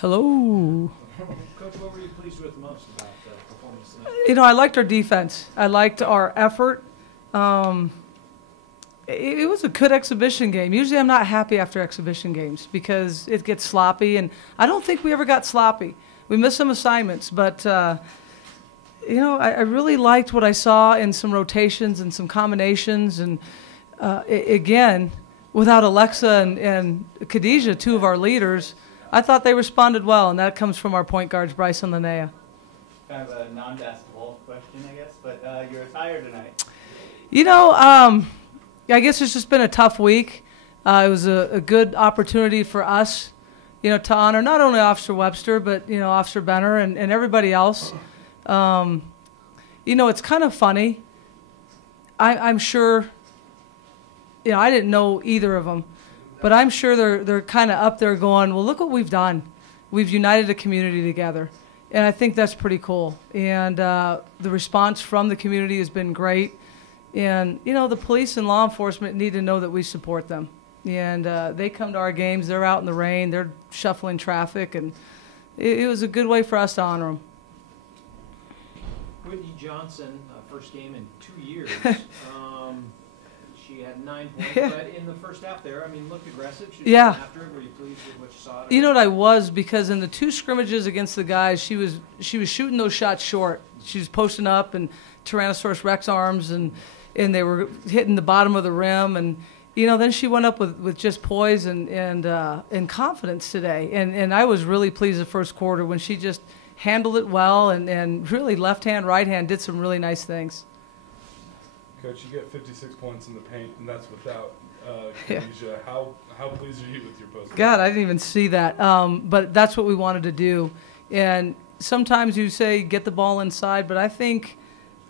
Hello. Coach, what were you pleased with most about the performance tonight? I liked our defense. I liked our effort. It was a good exhibition game. Usually I'm not happy after exhibition games because it gets sloppy, and I don't think we ever got sloppy. We missed some assignments, but, I really liked what I saw in some rotations and some combinations. And, again, without Alexa and Khadijah, two of our leaders, I thought they responded well, and that comes from our point guards, Bryce and Linnea. Kind of a non-basketball question, I guess, but you're tired tonight. I guess it's just been a tough week. It was a good opportunity for us, to honor not only Officer Webster, but, Officer Benner and everybody else. It's kind of funny. I'm sure, I didn't know either of them, but I'm sure they're kind of up there going, well, look what we've done. We've united a community together. And I think that's pretty cool. And the response from the community has been great. And, the police and law enforcement need to know that we support them. And they come to our games. They're out in the rain. They're shuffling traffic. And it was a good way for us to honor them. Whitney Johnson, first game in 2 years. She had 9 points, but in the first half there, looked aggressive. She was after it. Were you pleased with what you saw? You know what I was, because in the two scrimmages against the guys, she was shooting those shots short. She was posting up and Tyrannosaurus Rex arms, and they were hitting the bottom of the rim. And then she went up with just poise and confidence today. And I was really pleased the first quarter when she just handled it well and really left hand, right hand, did some really nice things. Coach, you get 56 points in the paint, and that's without Khadijah. How pleased are you with your post? God, I didn't even see that. But that's what we wanted to do. And sometimes you say get the ball inside, but I think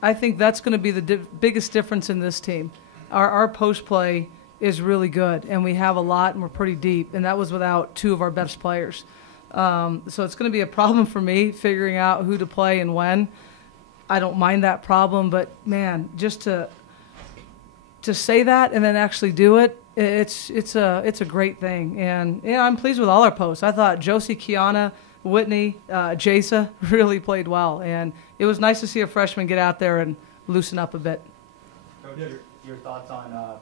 that's going to be the biggest difference in this team. Our post play is really good, and we have a lot, and we're pretty deep. And that was without two of our best players. So it's going to be a problem for me figuring out who to play and when. I don't mind that problem, but man, just to say that and then actually do it, it's a great thing. And I'm pleased with all our posts. I thought Josie, Kiana, Whitney, Jasa really played well, and it was nice to see a freshman get out there and loosen up a bit. Coach, your thoughts on the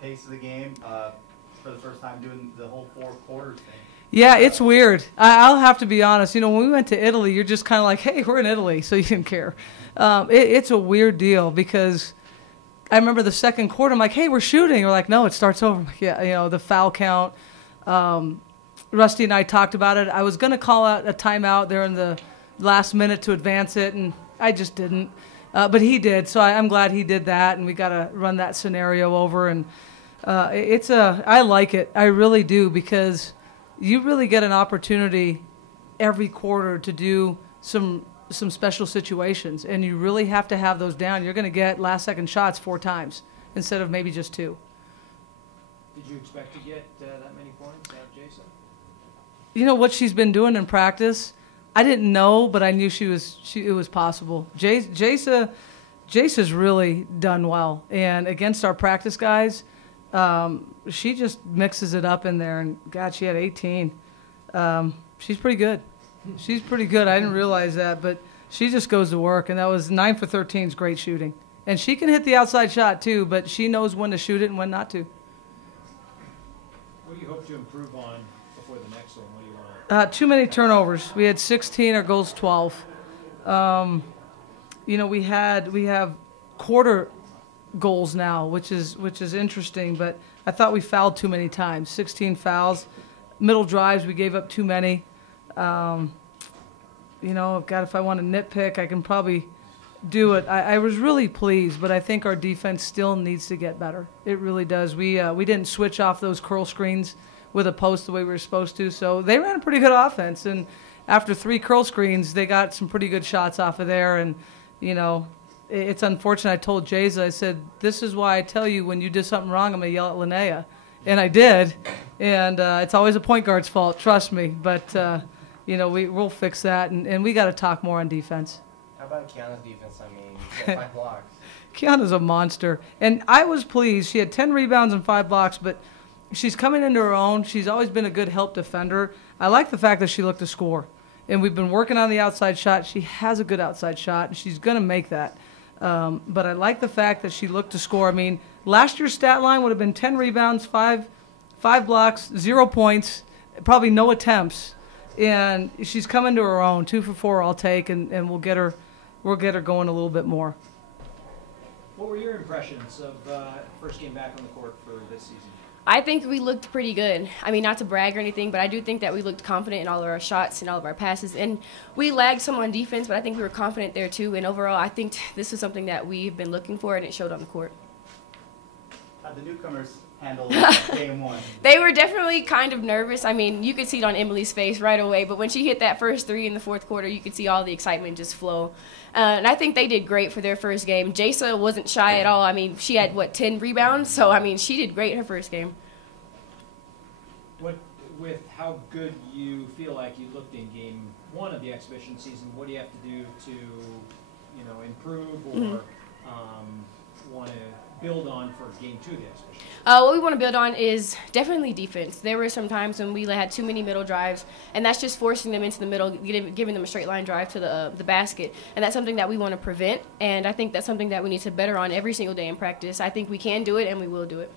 pace of the game for the first time doing the whole 4 quarters thing? Yeah, it's weird. I'll have to be honest. When we went to Italy, you're just kind of like, hey, we're in Italy, so you didn't care. It's a weird deal because I remember the second quarter, I'm like, hey, we're shooting. We're like, no, it starts over. I'm like, yeah, the foul count. Rusty and I talked about it. I was going to call out a timeout there in the last minute to advance it, and I just didn't. But he did, so I'm glad he did that, and we got to run that scenario over. And I like it. I really do, because you really get an opportunity every quarter to do some special situations, and you really have to have those down. You're going to get last-second shots 4 times instead of maybe just 2. Did you expect to get that many points out of Jason? What she's been doing in practice, I didn't know, but I knew it was possible. Jasa's really done well, and against our practice guys, she just mixes it up in there, and God, she had 18. She's pretty good. She's pretty good. I didn't realize that, but she just goes to work, and that was 9 for 13 is great shooting. And she can hit the outside shot too, but she knows when to shoot it and when not to. What do you hope to improve on before the next one? What do you want? Too many turnovers. We had 16. Our goal's 12. We have quarter goals now, which is interesting, but I thought we fouled too many times. 16 fouls. Middle drives, we gave up too many. God, if I want to nitpick, I can probably do it. I was really pleased, but I think our defense still needs to get better. It really does. We didn't switch off those curl screens with a post the way we were supposed to, so they ran a pretty good offense. And after 3 curl screens, they got some pretty good shots off of there. And, it's unfortunate. I told Jasa, I said, this is why I tell you when you did something wrong, I'm going to yell at Linnea. And I did. And it's always a point guard's fault, trust me. But, we'll fix that. And we got to talk more on defense. How about Kiana's defense? She had 5 blocks. Kiana's a monster. And I was pleased. She had 10 rebounds and 5 blocks, but she's coming into her own. She's always been a good help defender. I like the fact that she looked to score. And we've been working on the outside shot. She has a good outside shot, and she's going to make that. But I like the fact that she looked to score. I mean, last year's stat line would have been 10 rebounds, five blocks, 0 points, probably no attempts. And she's coming to her own. 2 for 4 I'll take, and we'll get her going a little bit more. What were your impressions of first game back on the court for this season? I think we looked pretty good. I mean, not to brag or anything, but I do think that we looked confident in all of our shots and all of our passes. And we lagged some on defense, but I think we were confident there too. And overall, I think this is something that we've been looking for, and it showed on the court. How the newcomers handled game one? They were definitely kind of nervous. I mean, you could see it on Emily's face right away. But when she hit that first 3 in the fourth quarter, you could see all the excitement just flow. And I think they did great for their first game. Jasa wasn't shy at all. I mean, she had, 10 rebounds? So, I mean, she did great her first game. With how good you feel like you looked in game one of the exhibition season, what do you have to do to, improve or want to build on for game 2 of the exhibition? What we want to build on is definitely defense. There were some times when we had too many middle drives, and that's just forcing them into the middle, giving them a straight line drive to the basket, and that's something that we want to prevent, and I think that's something that we need to better on every single day in practice. I think we can do it, and we will do it.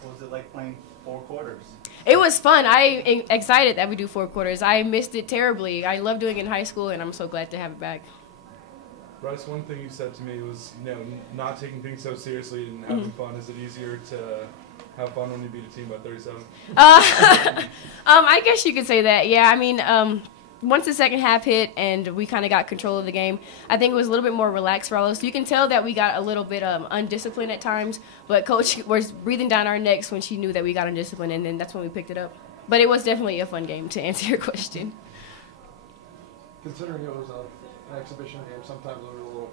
What was it like playing 4 quarters? It was fun. I'm excited that we do 4 quarters. I missed it terribly. I loved doing it in high school, and I'm so glad to have it back. Bryce, one thing you said to me was, not taking things so seriously and having fun. Is it easier to have fun when you beat a team by 37? I guess you could say that. Yeah, I mean, once the second half hit and we kind of got control of the game, I think it was a little bit more relaxed for all of us. You can tell that we got a little bit undisciplined at times, but Coach was breathing down our necks when she knew that we got undisciplined, and then that's when we picked it up. But it was definitely a fun game, to answer your question. Considering it was an exhibition game, sometimes it was a little,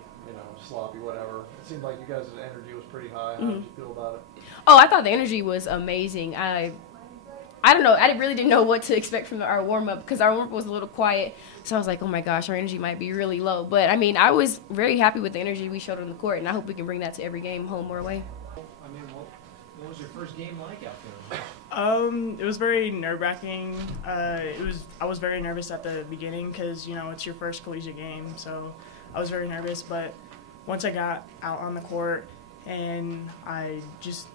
sloppy, whatever. It seemed like you guys' energy was pretty high. How did you feel about it? Oh, I thought the energy was amazing. I don't know. I really didn't know what to expect from our warm-up because our warm-up was a little quiet. So I was like, oh, my gosh, our energy might be really low. But, I mean, I was very happy with the energy we showed on the court, and I hope we can bring that to every game, home or away. I mean, what was your first game like out there? It was very nerve-wracking. I was very nervous at the beginning because, it's your first collegiate game. So I was very nervous. But once I got out on the court and I just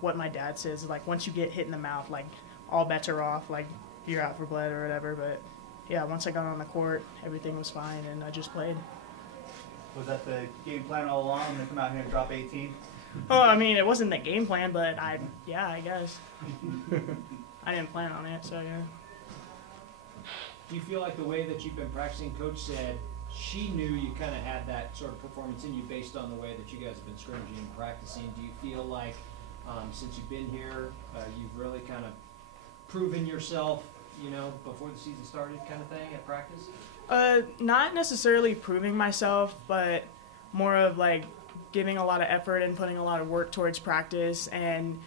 what my dad says, like, once you get hit in the mouth, like, all bets are off, like, you're out for blood or whatever. But, yeah, once I got on the court, everything was fine, and I just played. Was that the game plan all along to come out here and drop 18? Oh, I mean, it wasn't the game plan, but I guess. I didn't plan on it, so, yeah. Do you feel like the way that you've been practicing, Coach said, she knew you kind of had that sort of performance in you based on the way that you guys have been scrimmaging and practicing. Do you feel like since you've been here, you've really kind of proven yourself, before the season started kind of thing at practice? Not necessarily proving myself, but more of, like, giving a lot of effort and putting a lot of work towards practice. And,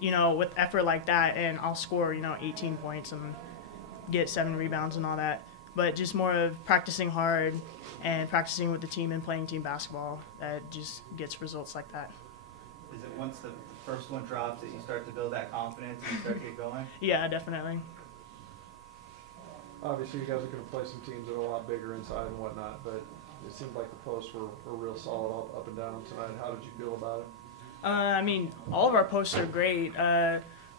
with effort like that, and I'll score, 18 points and get 7 rebounds and all that. But just more of practicing hard and practicing with the team and playing team basketball that just gets results like that. Is it once the first one drops that you start to build that confidence and you start to get going? Yeah, definitely. Obviously, you guys are going to play some teams that are a lot bigger inside and whatnot, but it seemed like the posts were real solid up and down tonight. How did you feel about it? I mean, all of our posts are great.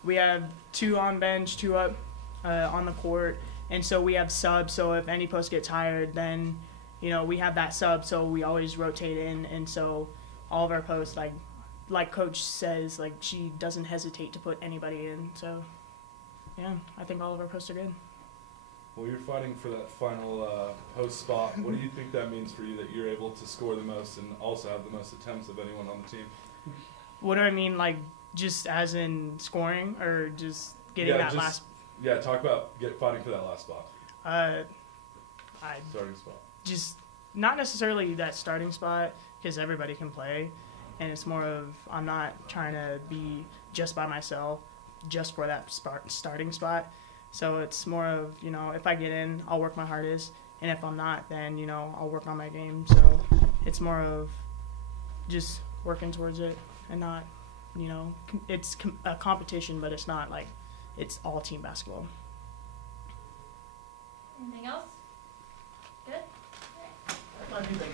We have 2 on bench, 2 up on the court. And so we have subs, so if any post gets tired, then, we have that sub, so we always rotate in. And so all of our posts, like Coach says, like, she doesn't hesitate to put anybody in. So, yeah, I think all of our posts are good. Well, you're fighting for that final post spot. What do you think that means for you, that you're able to score the most and also have the most attempts of anyone on the team? What do I mean, like, just as in scoring or just getting last? Yeah, talk about fighting for that last spot. Starting spot. Just not necessarily that starting spot, because everybody can play, and it's more of I'm not trying to be just by myself, just for that starting spot. So it's more of, if I get in, I'll work my hardest, and if I'm not, then, I'll work on my game. So it's more of just working towards it and not, it's a competition, but it's not like it's all team basketball. have you been?